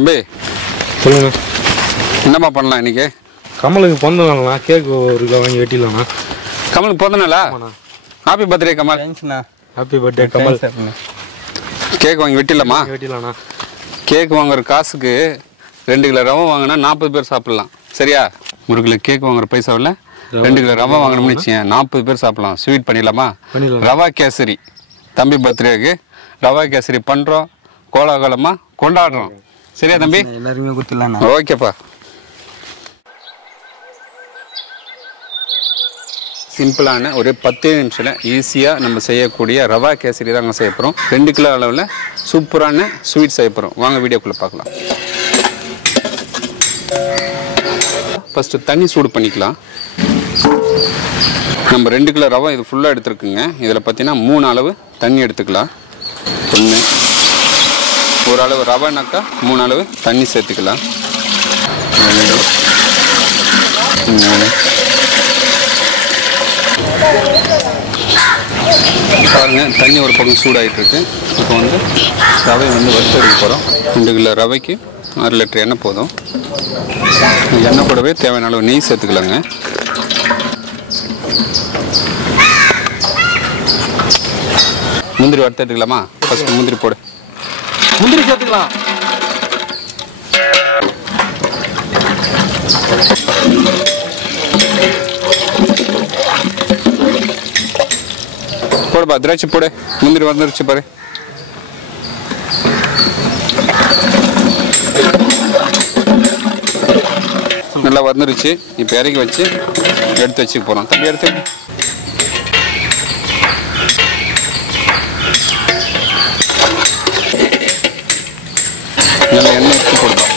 தம்பி சொல்லுங்க. என்னம்மா பண்ணலாம் இன்னைக்கு? கமலுக்கு பிறந்த நாள்ண்ணா, கேக் ஒரு கிலோ வாங்கி வெட்டிடலாண்ணா. கமலுக்கு பிறந்த நாளா? Happy birthday Kamal. Happy birthday Kamal. Cake வாங்கி வெட்டிடலாமா? வெட்டிடலாண்ணா. கேக் வாங்குற காசுக்கு 2 கிலோ ரவை வாங்கினா 40 பேர் சாப்பிட்லாம். சரியா? 1 கிலோ கேக் வாங்குற பைசாவில் 2 கிலோ ரவை வாங்கணும்னு வச்சுக்கேன், 40 பேர் சாப்பிட்லாம். ஸ்வீட் பண்ணிடலாமா? ரவா கேசரி தம்பி பர்த்டேக்கு ரவா கேசரி பண்ணுறோம், கோலாகலமாக கொண்டாடுறோம். சரியா தம்பி? எல்லாருமே கொடுத்துடலாம். ஓகேப்பா. சிம்பிளான ஒரு 10 நிமிஷத்தில் ஈஸியாக நம்ம செய்யக்கூடிய ரவா கேசரி தான் நாங்கள் செய்ய போகிறோம். 2 கிலோ அளவில் சூப்பரான ஸ்வீட் செய்ய போகிறோம். வாங்க வீடியோக்குள்ளே பார்க்கலாம். ஃபஸ்ட்டு தண்ணி சூடு பண்ணிக்கலாம். நம்ம 2 கிலோ ரவை இது ஃபுல்லாக எடுத்துருக்குங்க. இதில் பார்த்தீங்கன்னா 3 அளவு தண்ணி எடுத்துக்கலாம். 1 ஒரு அளவு ரவைனாக்கா 3 அளவு தண்ணி சேர்த்துக்கலாம். 2 3 பாருங்கள், தண்ணி ஒரு பக்கம் சூடாகிட்டு இருக்கு. இப்போ வந்து ரவை வந்து வறுத்து எடுக்க போகிறோம். 2 கிலோ ரவைக்கு 6 லிட்டர் எண்ணெய் போதும். எண்ணெய் கூடவே தேவையான அளவு நெய் சேர்த்துக்கலாங்க. முந்திரி வறுத்து எடுக்கலாமா? ஃபஸ்ட்டு முந்திரி போடு. முந்திரி சேர்த்துக்கலாம். போடுப்பா, திராட்சை போடு. முந்திரி வந்துருச்சு பாரு. நல்லா வந்துருச்சு. இப்போ இறக்கி வச்சு எடுத்து வச்சுக்க போகிறோம். தம்பி எடுத்து நல்லா எண்ணெய் ஊற்றி போடுறோம்.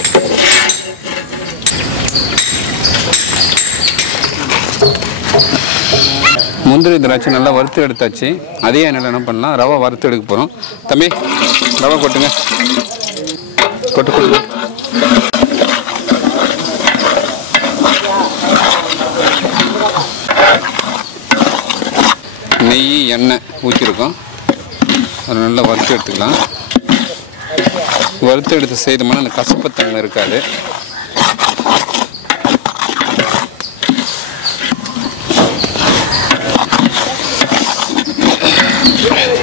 முந்திரி திராட்சை நல்லா வறுத்து எடுத்தாச்சு. அதே எண்ணெயில் என்ன பண்ணலாம், ரவை வறுத்து எடுக்க போகிறோம். தம்பி ரவை கொட்டுங்க. கொட்டு கொட்டு. நெய் எண்ணெய் ஊற்றிருக்கோம். அதை நல்லா வறுத்து எடுத்துக்கலாம். வறுத்து எடுத்து செய்தோம்னா அந்த கசப்புத்தன்மை இருக்காது.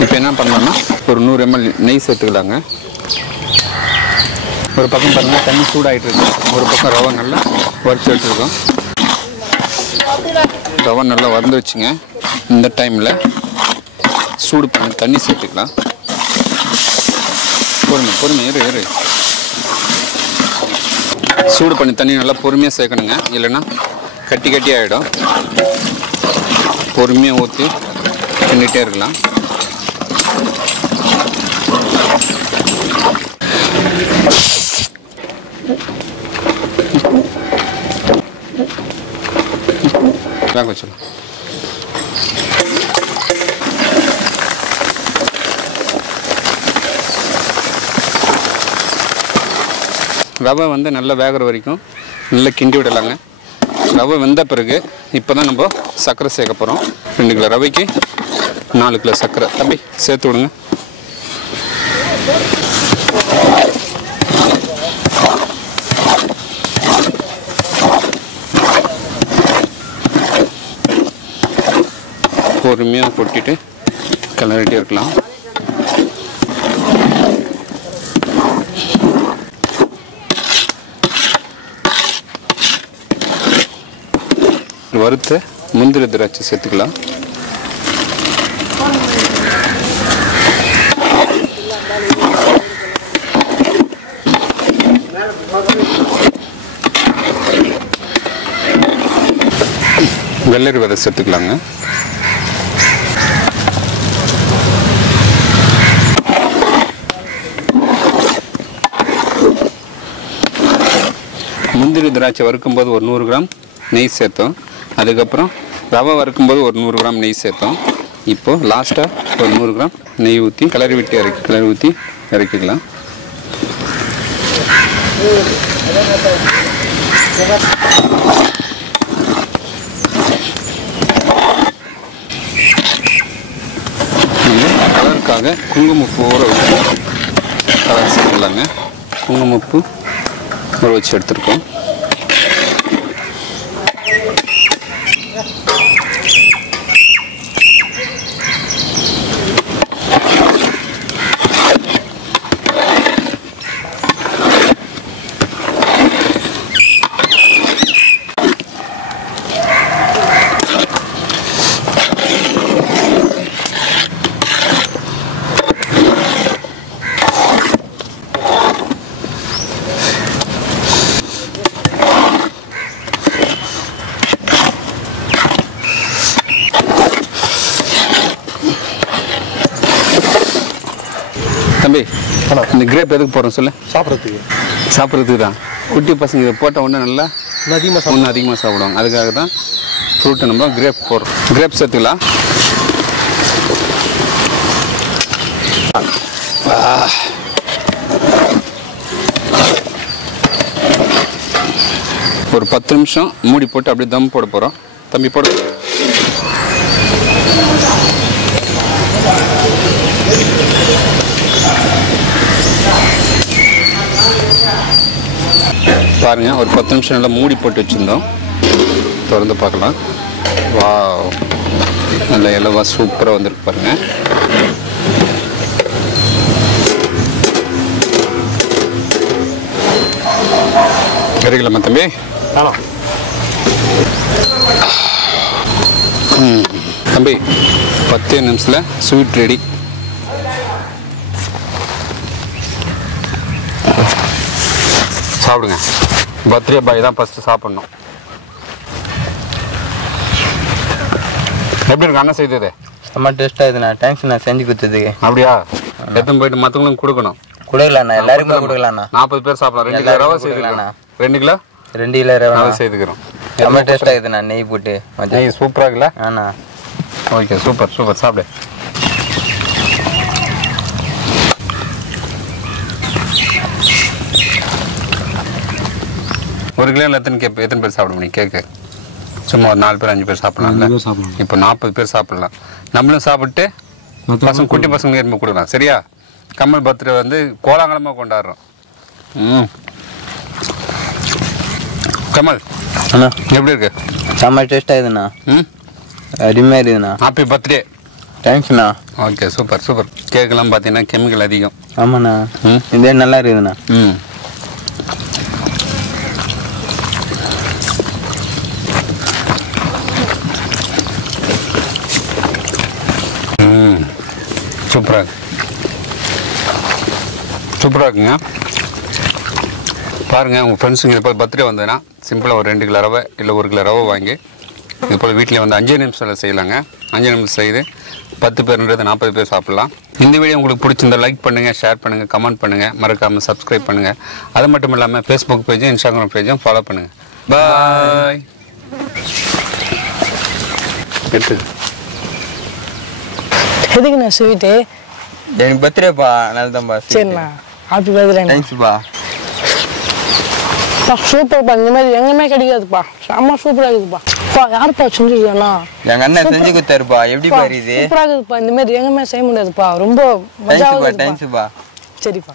இப்போ என்ன பண்ணலாம்னா ஒரு 100 ml நெய் சேர்த்துக்கலாங்க. ஒரு பக்கம் பாருங்கள், தண்ணி சூடாகிட்டு இருக்கு. ஒரு பக்கம் ரவை நல்லா வறுத்து எடுத்துருக்கோம். ரவை நல்லா வறுந்துருச்சுங்க. இந்த டைமில் சூடு பண்ணி தண்ணி சேர்த்துக்கலாம். பொறுமை இரு. சூடு பண்ணி தண்ணி நல்லா பொறுமையாக சேர்க்கணுங்க, இல்லைன்னா கட்டி ஆகிடும். பொறுமையாக ஊற்றி பண்ணிகிட்டே இருக்கலாம். வேக வச்சிடலாம். ரவை வந்து நல்லா வேகிற வரைக்கும் நல்லா கிண்டி விடலாங்க. ரவை வெந்த பிறகு இப்போ தான் நம்ம சர்க்கரை சேர்க்க போகிறோம். 2 கிலோ ரவைக்கு 4 கிலோ சர்க்கரை. தம்பி சேர்த்து விடுங்க. பொறுமையாக கொட்டிட்டு கிளறிட்டே இருக்கலாம். வறுத்த முந்திரி திராட்சை சேர்த்துக்கலாம். வெள்ளரி விதை சேர்த்துக்கலாங்க. முந்திரி திராட்சை வறுக்கும்போது ஒரு 100 கிராம் நெய் சேர்த்தோம். அதுக்கப்புறம் ரவை வறுக்கும்போது ஒரு 100 கிராம் நெய் சேர்த்தோம். இப்போது லாஸ்ட்டாக ஒரு 100 கிராம் நெய் ஊற்றி கிளறி ஊற்றி இறக்கிக்கலாம். கலருக்காக குங்குமப்பூ ஊற வச்சு கலர் சேர்த்துக்கலாங்க. குங்குமப்பூ ஊற வச்சு எடுத்துருக்கோம். தம்பி இந்த கிரேப் எதுக்கு போடுறோம் சொல்லு? சாப்பிட்றதுக்கு தான். குட்டி பசங்க இதை போட்ட உடனே நல்லா அதிகமாக சாப்பிடுவாங்க. அதுக்காக தான் ஃப்ரூட்டை நம்ம கிரேப் போடுறோம். கிரேப் சேர்த்துக்கலாம். ஒரு 10 நிமிஷம் மூடி போட்டு அப்படியே தம் போட போகிறோம். தம்பி போடு. பாருங்க, ஒரு 10 நிமிஷம் நல்லா மூடி போட்டு வச்சுருந்தோம். திறந்து பார்க்கலாம். வா, நல்ல இலவா சூப்பராக வந்துருக்கு பாருங்க. கிடைக்கலாமா தம்பி? தம்பி 10 நிமிஷத்தில் ஸ்வீட் ரெடி. சாப்பிடுங்க. பர்த்டே பாய் தான் ஃபஸ்ட்டு சாப்பிட்ணும். எப்படி இருக்கு அண்ணா செய்தது? செம்ம டேஸ்ட்டாக இருக்குண்ணா. தேங்க்ஸ் நான் செஞ்சு கொடுத்ததுக்கு. அப்படியா? எடுத்து போயிட்டு மற்றவங்களும் கொடுக்கணும். கொடுக்கலாண்ணா, எல்லாருக்குமே கொடுக்கலாண்ணா. 40 பேர் சாப்பிடலாம். 2 கிலோ ரவை செய்துக்கலாம். 2 கிலோ ரவை செய்துக்கிறோம். செம்ம டேஸ்ட்டாக இருக்குண்ணா. நெய் போட்டு நெய் சூப்பராக இருக்குல்ல? ஆண்ணா. Okay, super super. சாப்பிடு. ஒரு கிலோ எத்தனை பேர் சாப்பிட முடியும் கேக்கு? சும்மா ஒரு 4 பேர் 5 பேர் சாப்பிடலாம்ல? இப்போ 40 பேர் சாப்பிடலாம். நம்மளும் சாப்பிட்டு பசங்க குட்டி பசங்க ஏற்ப கொடுக்கலாம். சரியா? கமல் பர்த்டே வந்து கோலாகலமாக கொண்டாடுறோம். கமல் அண்ணா எப்படி இருக்கு? செம்ம டேஸ்ட்டாக இருக்குண்ணா. அருமையாக இருக்குண்ணா. Happy birthday. தேங்க்ஸ்ண்ணா. Okay, super super. கேக்கெல்லாம் பார்த்தீங்கன்னா கெமிக்கல் அதிகம். ஆமாண்ணா. இதே நல்லா இருக்குதுண்ணா. சூப்பராக இருக்குங்க. பாருங்கள், உங்கள் ஃப்ரெண்ட்ஸுங்க இது போல் பர்த்டே வந்ததுன்னா சிம்பிளாக ஒரு 2 கிலோ ரவை இல்லை 1 கிலோ ரவை வாங்கி இது போல் வீட்டில் வந்து 5 நிமிஷத்தில் செய்யலாங்க. 5 நிமிஷம் செய்து 10 பேருன்றது 40 பேர் சாப்பிட்லாம். இந்த வீடியோ உங்களுக்கு பிடிச்சிருந்தா லைக் பண்ணுங்கள், ஷேர் பண்ணுங்கள், கமெண்ட் பண்ணுங்கள், மறக்காமல் சப்ஸ்கிரைப் பண்ணுங்கள். அது மட்டும் இல்லாமல் ஃபேஸ்புக் பேஜும் இன்ஸ்டாகிராம் பேஜும் ஃபாலோ பண்ணுங்கள். பாய். எதுக்குண்ணா ஸ்வீட்டு? எனக்கு பர்த்டேப்பா, அதனால தான்ப்பா. சரிண்ணா, ஹாப்பி பர்த்டே. தேங்க்ஸ்ப்பா. சூப்பர்ப்பா. இந்த மாதிரி எங்கேயுமே கிடைக்காதுப்பா. செம்ம சூப்பராக இருக்குதுப்பா. யாருப்பா செஞ்சுருக்கா? எங்கள் அண்ணன் செஞ்சு கொடுத்தாருப்பா. எப்படி பாரு இது? சூப்பராக இருக்குதுப்பா. இந்த மாதிரி எங்கேயுமே செய்ய முடியாதுப்பா. ரொம்ப மஜா. தேங்க்ஸ்ப்பா. சரிப்பா.